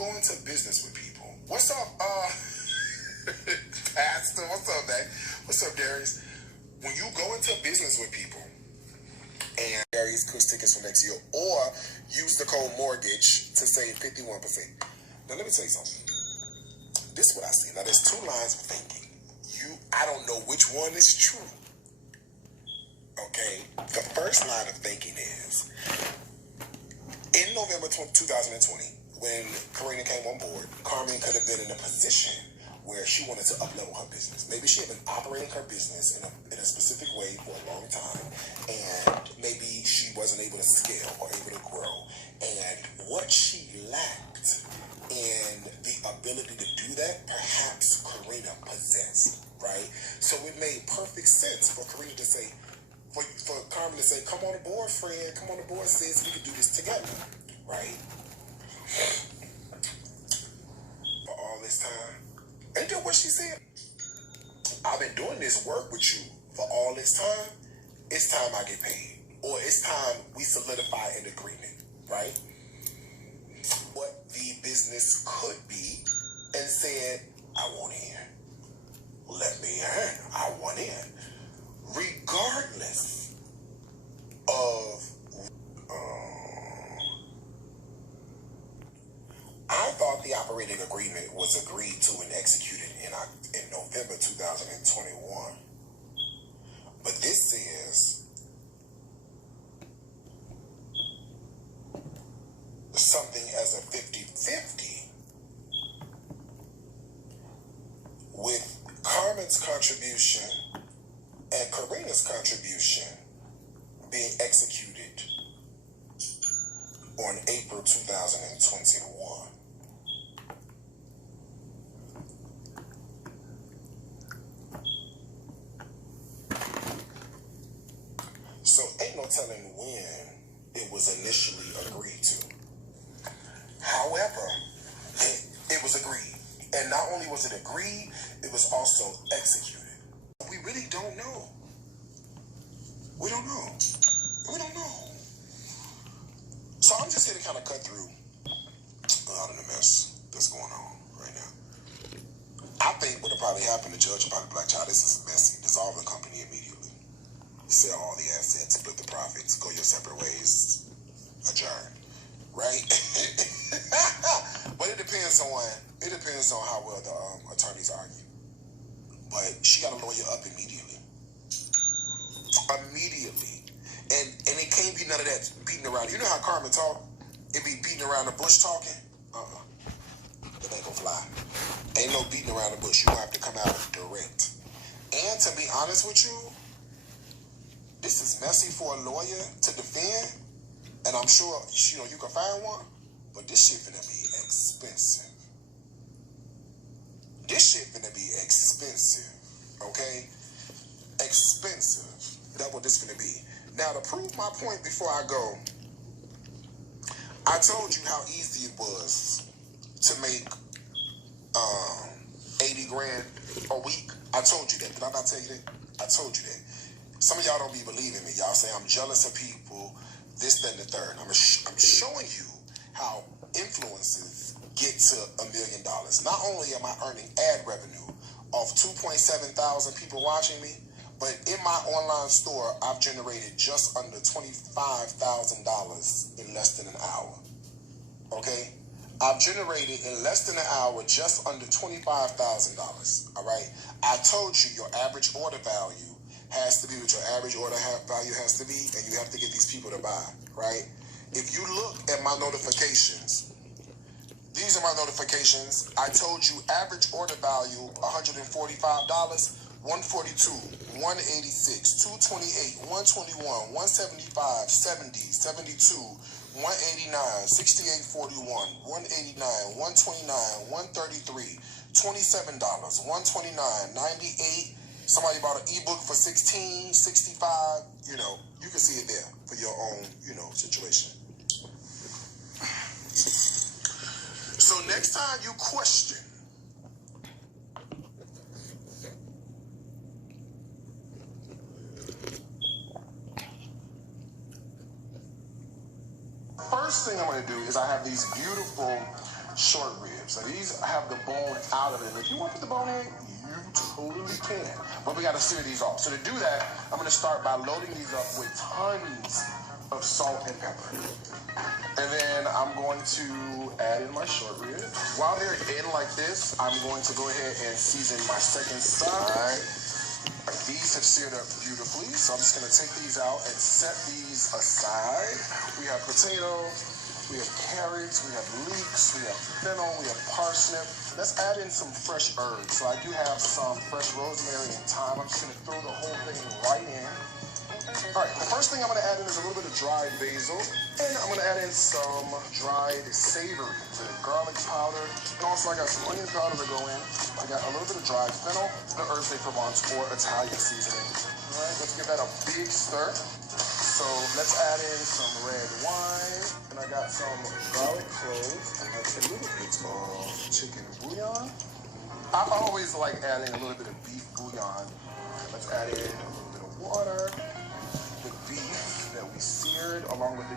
go into business with people, what's up, Pastor? What's up, Dave? What's up, Darius? When you go into business with people, and Darius cruise tickets for next year, or use the code mortgage to save 51%. Now, let me tell you something. This is what I see. Now, there's two lines of thinking. I don't know which one is true. Okay? The first line of thinking is, in November 2020, when Karina came on board, Carmen could have been in a position where she wanted to up-level her business. Maybe she had been operating her business in a specific way for a long time, and maybe she wasn't able to scale or able to grow. And what she lacked in the ability to do that, perhaps Karina possessed, right? So it made perfect sense for Karina to say, for Carmen to say, come on aboard, friend, come on aboard, sis, we can do this together, right? For all this time. And then what she said, I've been doing this work with you for all this time. It's time I get paid. Or it's time we solidify an agreement, right? What the business could be, and said, I want in. Let me in. I want in. Regardless of, I thought the operating agreement was agreed to and executed in November 2021. But this says something as a 50-50 with Carmen's contribution and Karina's contribution being executed on April 2021. So ain't no telling when it was initially agreed to. However, it was agreed. And not only was it agreed, it was also executed. We really don't know. We don't know. We don't know. So I'm just here to kind of cut through a lot of the mess that's going on right now. I think what will probably happen to Judge about the Black Child, this is messy. Dissolve the company immediately. Sell all the assets, split the profits, go your separate ways, adjourn. Right? But it depends on how well the attorneys argue. But she got to lawyer up immediately. Immediately. And it can't be none of that beating around. You know how Carmen talk? It be beating around the bush talking? It ain't gonna fly. Ain't no beating around the bush. You have to come out direct. And to be honest with you, this is messy for a lawyer to defend. And I'm sure, you can find one. But this shit finna be expensive. This shit finna be expensive. Okay? Expensive. That's what this finna be. Now, to prove my point before I go, I told you how easy it was to make 80 grand a week. I told you that. Did I not tell you that? I told you that. Some of y'all don't be believing me. Y'all say I'm jealous of people, this, that, and the third. I'm showing you how influencers get to $1 million. Not only am I earning ad revenue off 2.7 thousand people watching me, but in my online store, I've generated just under $25,000 in less than an hour. Okay? I've generated in less than an hour just under $25,000. All right? I told you your average order value has to be what your average order value has to be, and you have to get these people to buy, right? If you look at my notifications, these are my notifications. I told you average order value, $145, 142, 186, 228, 121, 175, 70, 72, 189, 6841, 189, 129, 133, $27, 129, 98. Somebody bought an ebook for $16, $65. You can see it there for your own, situation. So next time you question, first thing I'm going to do is I have these beautiful short ribs. So these have the bone out of it. If you want to put the bone in, you totally can. But we got to sear these off. So to do that, I'm going to start by loading these up with tons of salt and pepper. And then I'm going to add in my short ribs. While they're in like this, I'm going to go ahead and season my second side. These have seared up beautifully, so I'm just going to take these out and set these aside. We have potatoes, we have carrots, we have leeks, we have fennel, we have parsnip. Let's add in some fresh herbs. So I do have some fresh rosemary and thyme. I'm just going to throw the whole thing right in. All right, the first thing I'm going to add in is a little bit of dried basil, and I'm going to add in some dried savory, so garlic powder, and also I got some onion powder to go in. I got a little bit of dried fennel, the herbs de Provence or Italian seasoning. All right, let's give that a big stir. So let's add in some red wine, and I got some garlic cloves, and that's a little bit of chicken bouillon. I always like adding a little bit of beef bouillon. All right, let's add in a little bit of water. The beef that we seared along with the